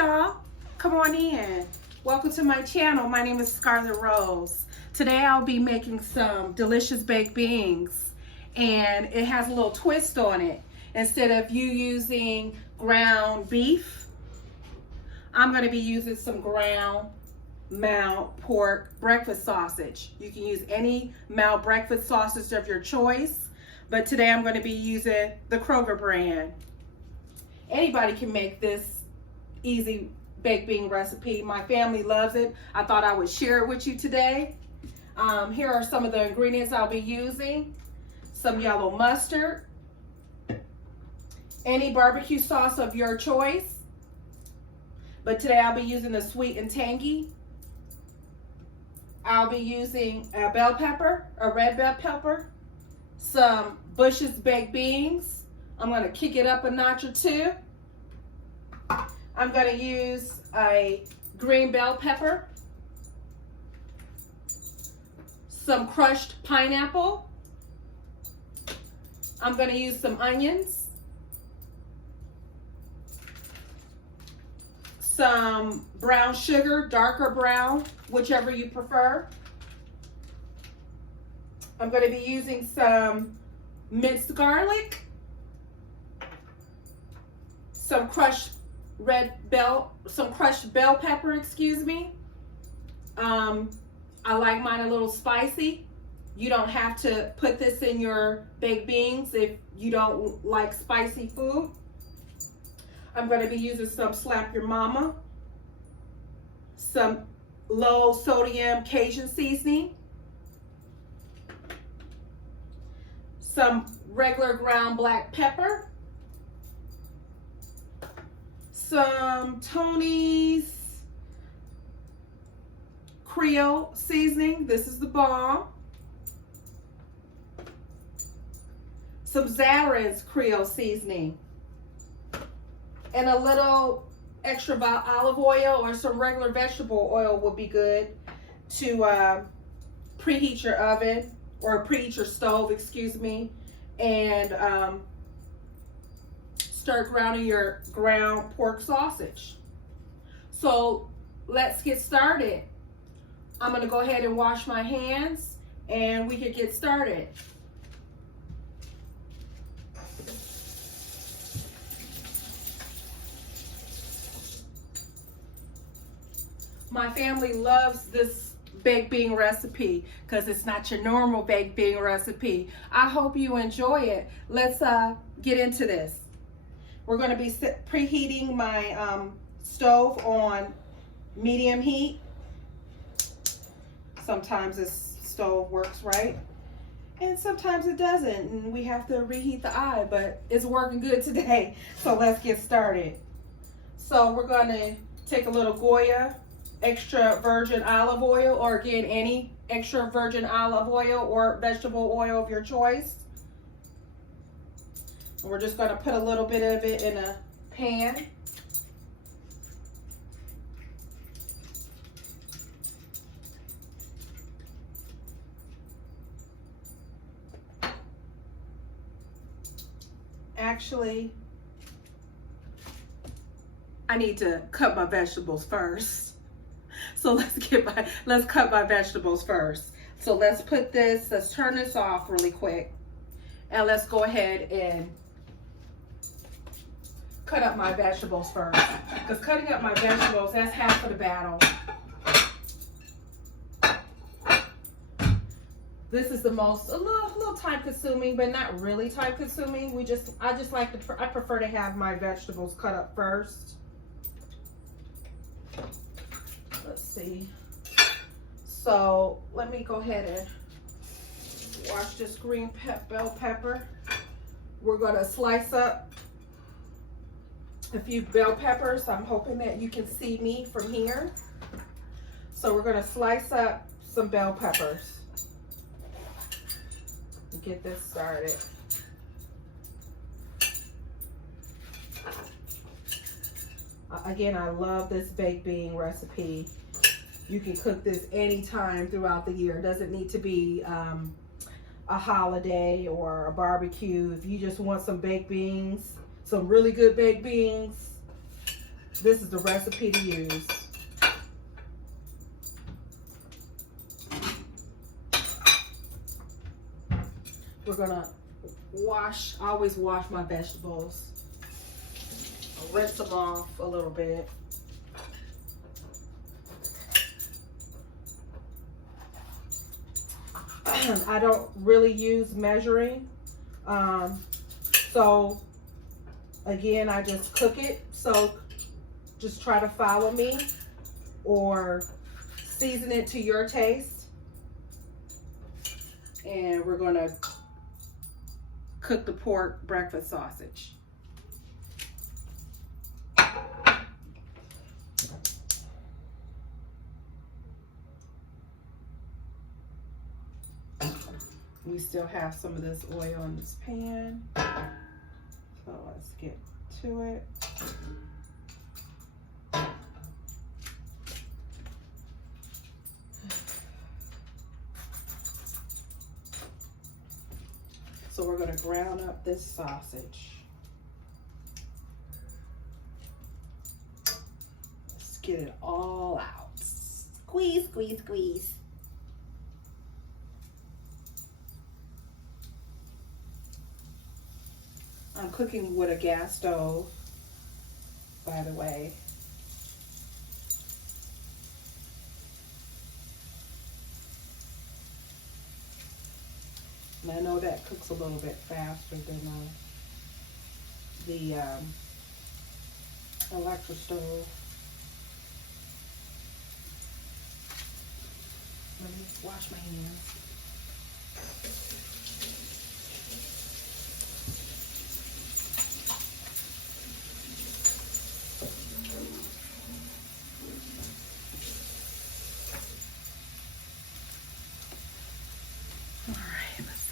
y'all, come on in. Welcome to my channel. My name is ScarlettRosee. Today I'll be making some delicious baked beans, and it has a little twist on it. Instead of you using ground beef, I'm going to be using some ground mild pork breakfast sausage. You can use any mild breakfast sausage of your choice, but today I'm going to be using the Kroger brand. Anybody can make this easy baked bean recipe. My family loves it. I thought I would share it with you today. Here are some of the ingredients I'll be using. Some yellow mustard, any barbecue sauce of your choice, but today I'll be using the sweet and tangy. I'll be using a bell pepper, a red bell pepper, some Bush's baked beans. I'm going to kick it up a notch or two. I'm going to use a green bell pepper, some crushed pineapple. I'm going to use some onions, some brown sugar, darker brown, whichever you prefer. I'm going to be using some minced garlic, some crushed bell pepper, excuse me. I like mine a little spicy. You don't have to put this in your baked beans if you don't like spicy food. I'm going to be using some Slap Your Mama, some low sodium Cajun seasoning, some regular ground black pepper, some Tony's Creole seasoning. This is the bomb. Some Zatarains Creole seasoning, and a little extra olive oil or some regular vegetable oil would be good to preheat your oven or preheat your stove, excuse me, and start grounding your ground pork sausage. So let's get started. I'm going to go ahead and wash my hands and we can get started. My family loves this baked bean recipe because it's not your normal baked bean recipe. I hope you enjoy it. Let's get into this. We're going to be preheating my stove on medium heat. Sometimes this stove works right, and sometimes it doesn't, and we have to reheat the eye, but it's working good today. So let's get started. So we're going to take a little Goya extra virgin olive oil, or again, any extra virgin olive oil or vegetable oil of your choice. And we're just going to put a little bit of it in a pan. Actually, I need to cut my vegetables first. So let's cut my vegetables first. So let's turn this off really quick, and let's go ahead and cut up my vegetables first. Because cutting up my vegetables, that's half of the battle. This is the most, a little time consuming, but not really time consuming. I prefer to have my vegetables cut up first. Let's see. So let me go ahead and wash this green bell pepper. We're going to slice up a few bell peppers. I'm hoping that you can see me from here. So we're going to slice up some bell peppers and get this started. Again, I love this baked bean recipe. You can cook this anytime throughout the year. It doesn't need to be a holiday or a barbecue. If you just want some baked beans, some really good baked beans, this is the recipe to use. We're gonna always wash my vegetables. I'll rinse them off a little bit. I don't really use measuring. So again, I just cook it. So just try to follow me or season it to your taste. And we're gonna cook the pork breakfast sausage. We still have some of this oil in this pan, so let's get to it. So we're going to ground up this sausage. Let's get it all out. Squeeze, squeeze, squeeze. I'm cooking with a gas stove, by the way. And I know that cooks a little bit faster than the electric stove. Let me wash my hands.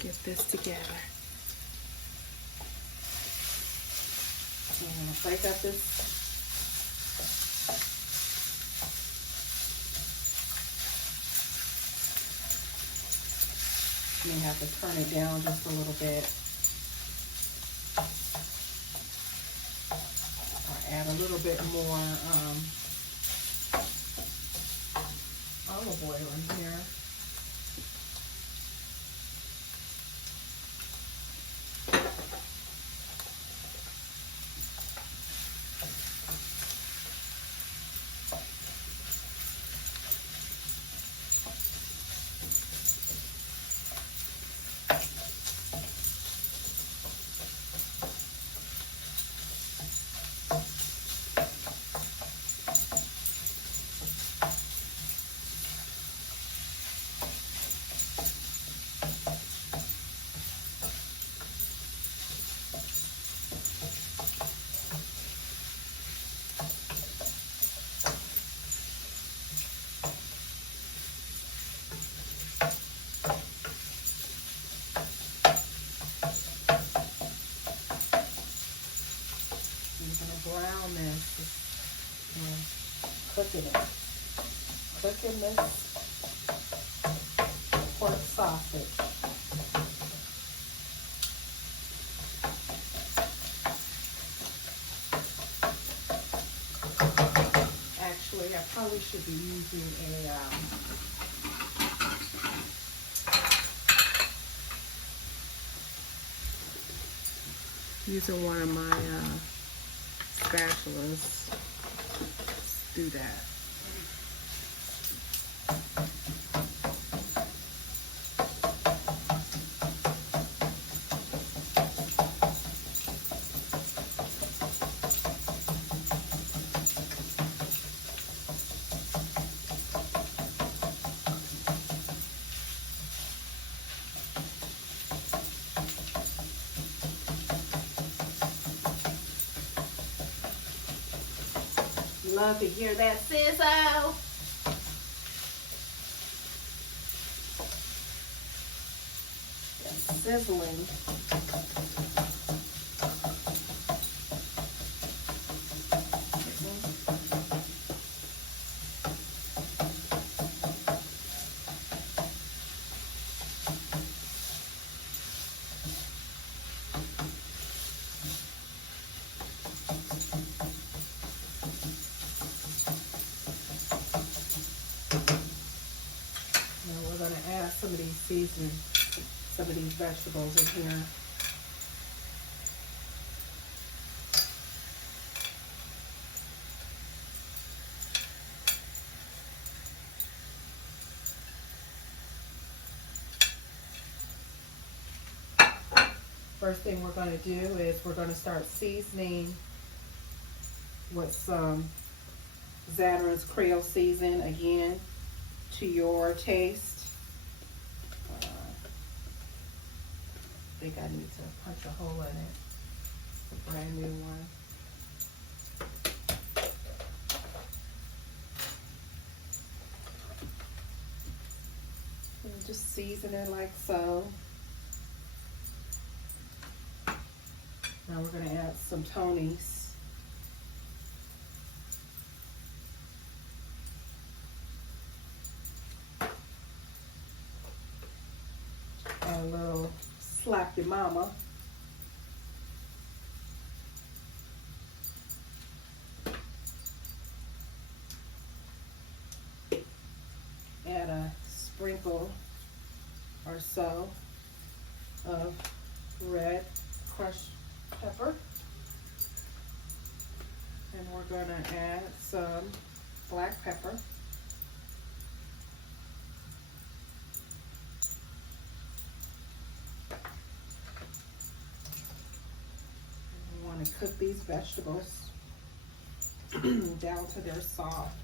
Get this together. I'm going to break up this. May have to turn it down just a little bit. Or add a little bit more olive oil in here. Brown this, cooking it. Cooking this pork sausage. Actually, I probably should be using using one of my spatulas. Let's do that. Love to hear that sizzle. That's sizzling. some of these seasonings, some of these vegetables in here. First thing we're going to do is we're going to start seasoning with some Zatarains Creole season, again, to your taste. I think I need to punch a hole in it. It's a brand new one. And just season it like so. Now we're going to add some Tony's. Add a little slap your mama. Add a sprinkle or so of red crushed pepper, and we're going to add some black pepper. We want to cook these vegetables down to their soft.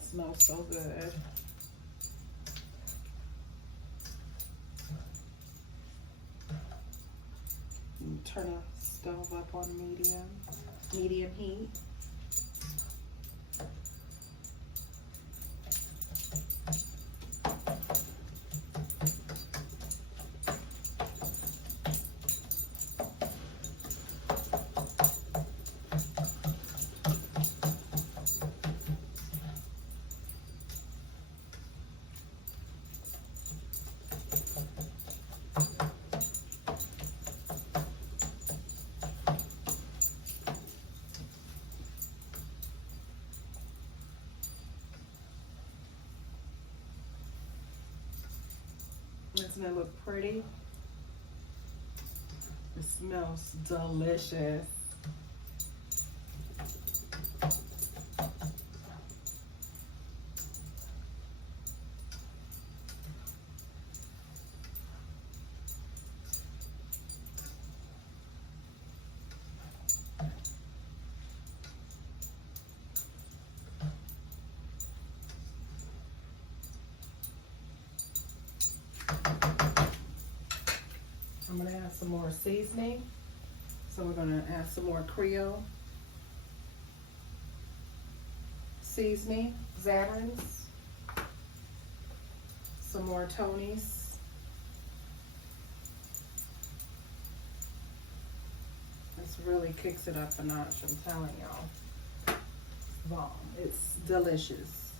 Smells so good. Turn the stove up on medium heat. Doesn't it look pretty? It smells delicious. I'm going to add some more seasoning. So we're going to add some more Creole seasoning, Zatarains, some more Tony's. This really kicks it up a notch, I'm telling y'all. Bomb. It's delicious.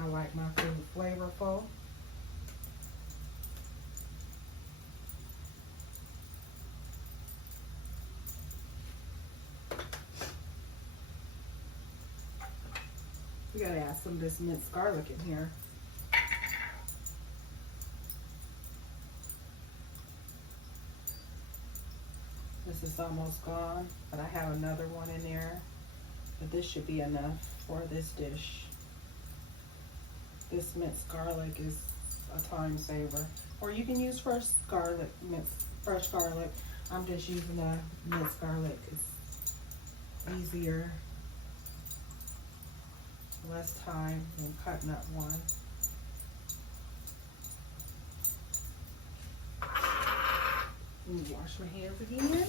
I like my food flavorful. We gotta add some of this minced garlic in here. This is almost gone, but I have another one in there. But this should be enough for this dish. This minced garlic is a time saver. Or you can use fresh garlic, fresh garlic. I'm just using the minced garlic. It's easier. Less time than cutting up one. Let me wash my hands again.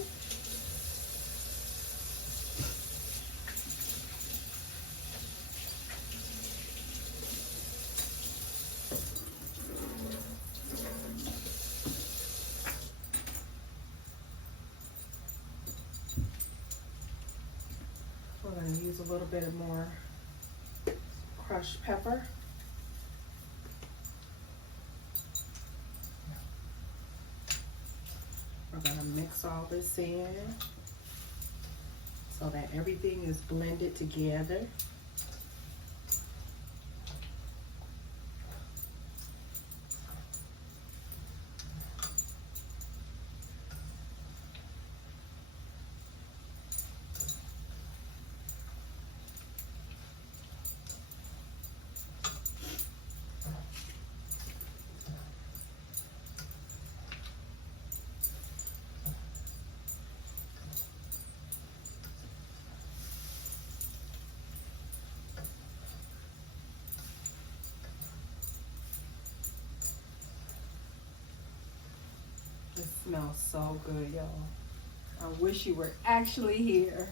We're going to use a little bit more crushed pepper. We're going to mix all this in. so that everything is blended together. It smells so good, y'all. I wish you were actually here.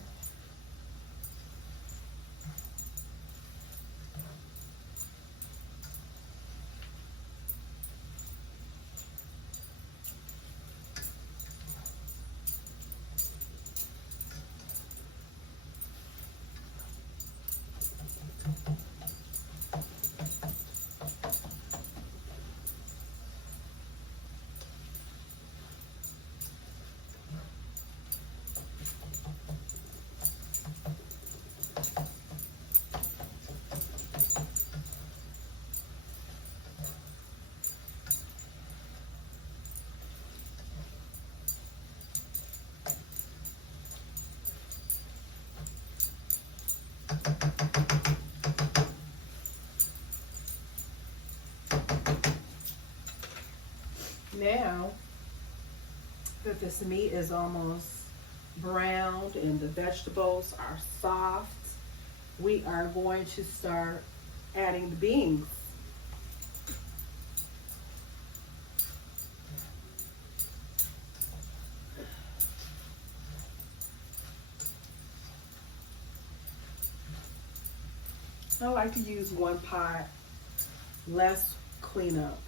Now that this meat is almost browned and the vegetables are soft, we are going to start adding the beans. I like to use one pot, less cleanup.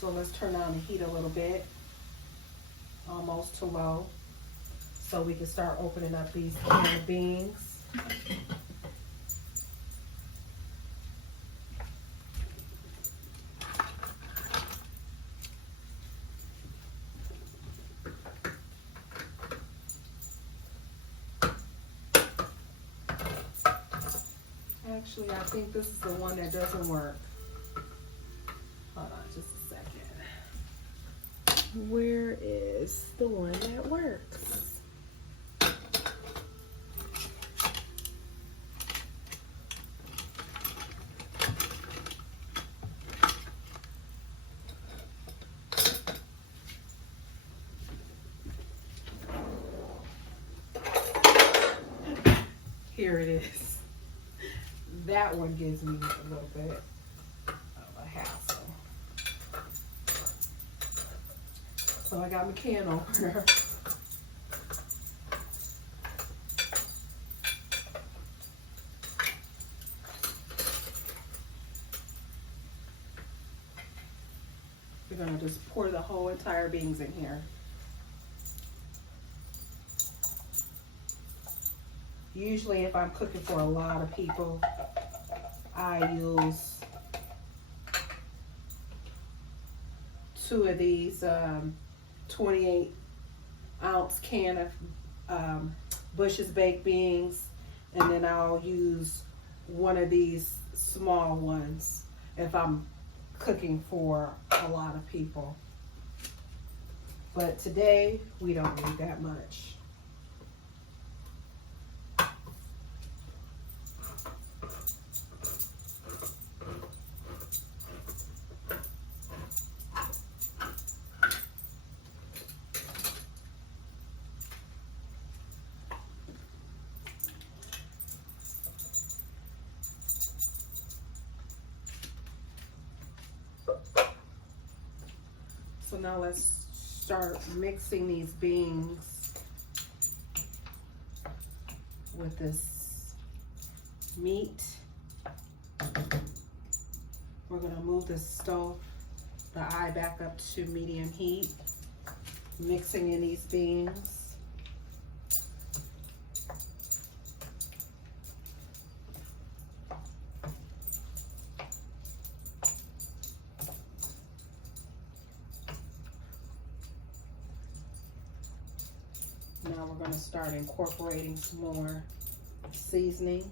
So let's turn down the heat a little bit, almost to low, so we can start opening up these canned beans. Actually, I think this is the one that doesn't work. Hold on just a second. Where is the one that works? Here it is. That one gives me a little bit of a hassle. So I got my can opener. We're gonna just pour the whole entire beans in here. Usually if I'm cooking for a lot of people, I use 2 of these 28-ounce can of Bush's baked beans, and then I'll use 1 of these small ones if I'm cooking for a lot of people. But today we don't need that much. So now let's start mixing these beans with this meat. We're gonna move the eye back up to medium heat, mixing in these beans. we're going to start incorporating some more seasoning.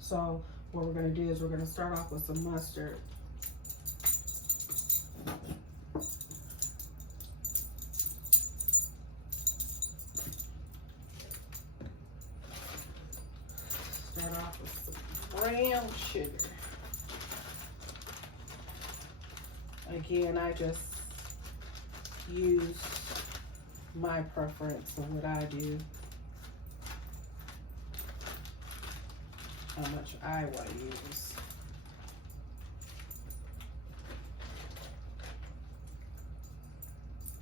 So what we're going to do is we're going to start off with some mustard. Start off with some brown sugar. Again, I just use my preference of what I do, how much I want to use.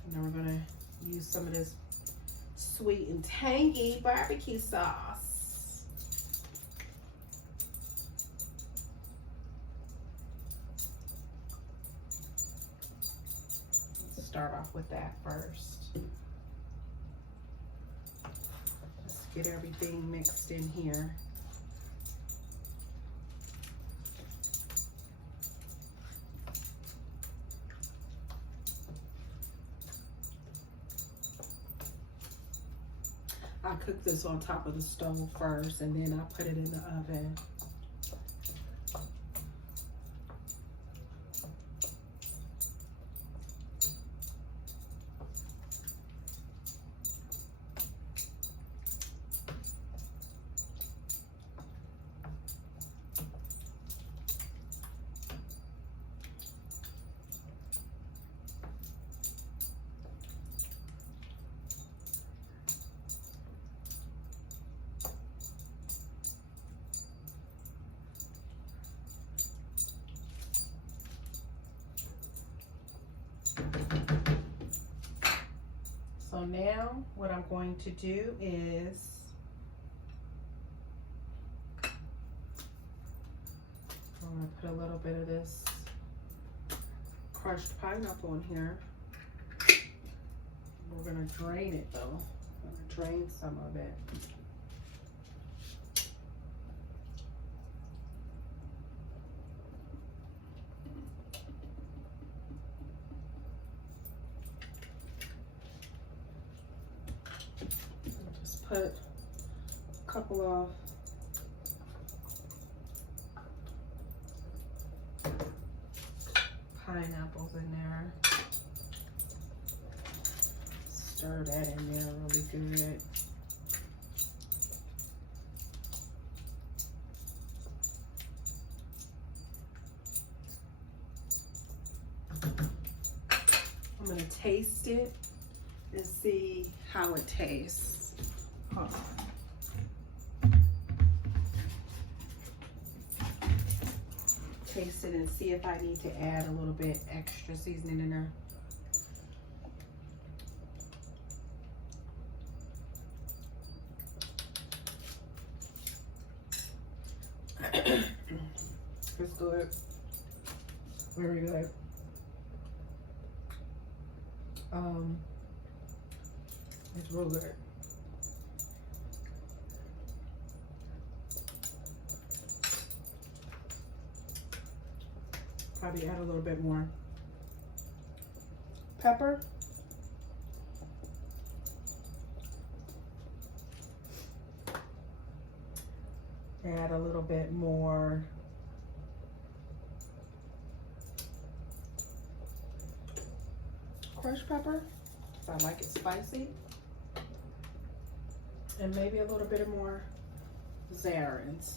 And then we're going to use some of this sweet and tangy barbecue sauce. Start off with that first. Let's get everything mixed in here. I cook this on top of the stove first, and then I put it in the oven. So now what I'm going to do is I'm going to put a little bit of this crushed pineapple in here. We're going to drain it though. I'm going to drain some of it. Put a couple of pineapples in there. Stir that in there really good. I'm going to taste it and see how it tastes. Hold on. Taste it and see if I need to add a little bit extra seasoning in there. It's good. Very good. It's real good. Probably add a little bit more pepper. Add a little bit more crushed pepper, because I like it spicy. And maybe a little bit more Zatarains.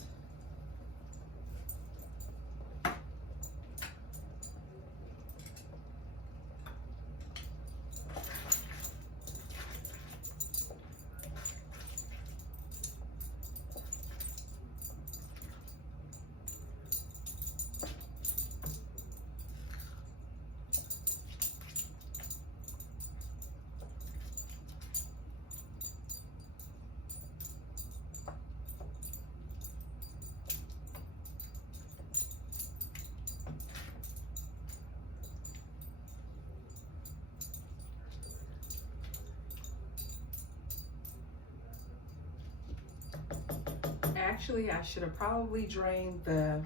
Actually, I should have probably drained the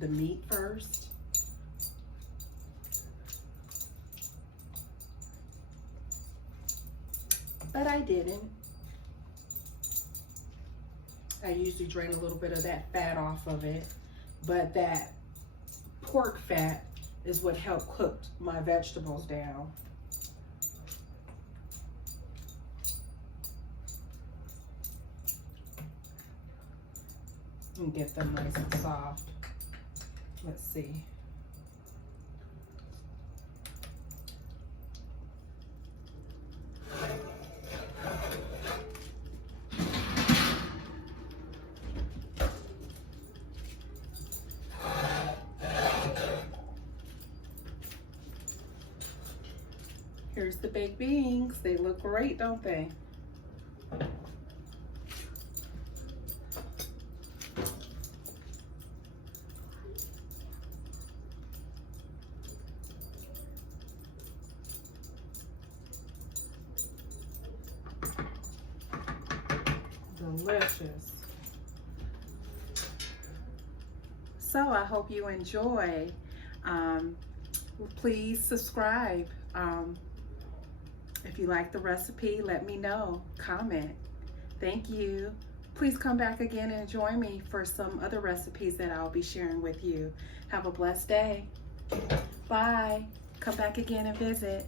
meat first. but I didn't. I usually drain a little bit of that fat off of it, but that pork fat is what helped cook my vegetables down. And get them nice and soft. Let's see. Here's the baked beans. They look great, don't they? Delicious. So I hope you enjoy. Please subscribe. If you like the recipe, let me know. Comment. Thank you. Please come back again and join me for some other recipes that I'll be sharing with you. Have a blessed day. Bye. Come back again and visit.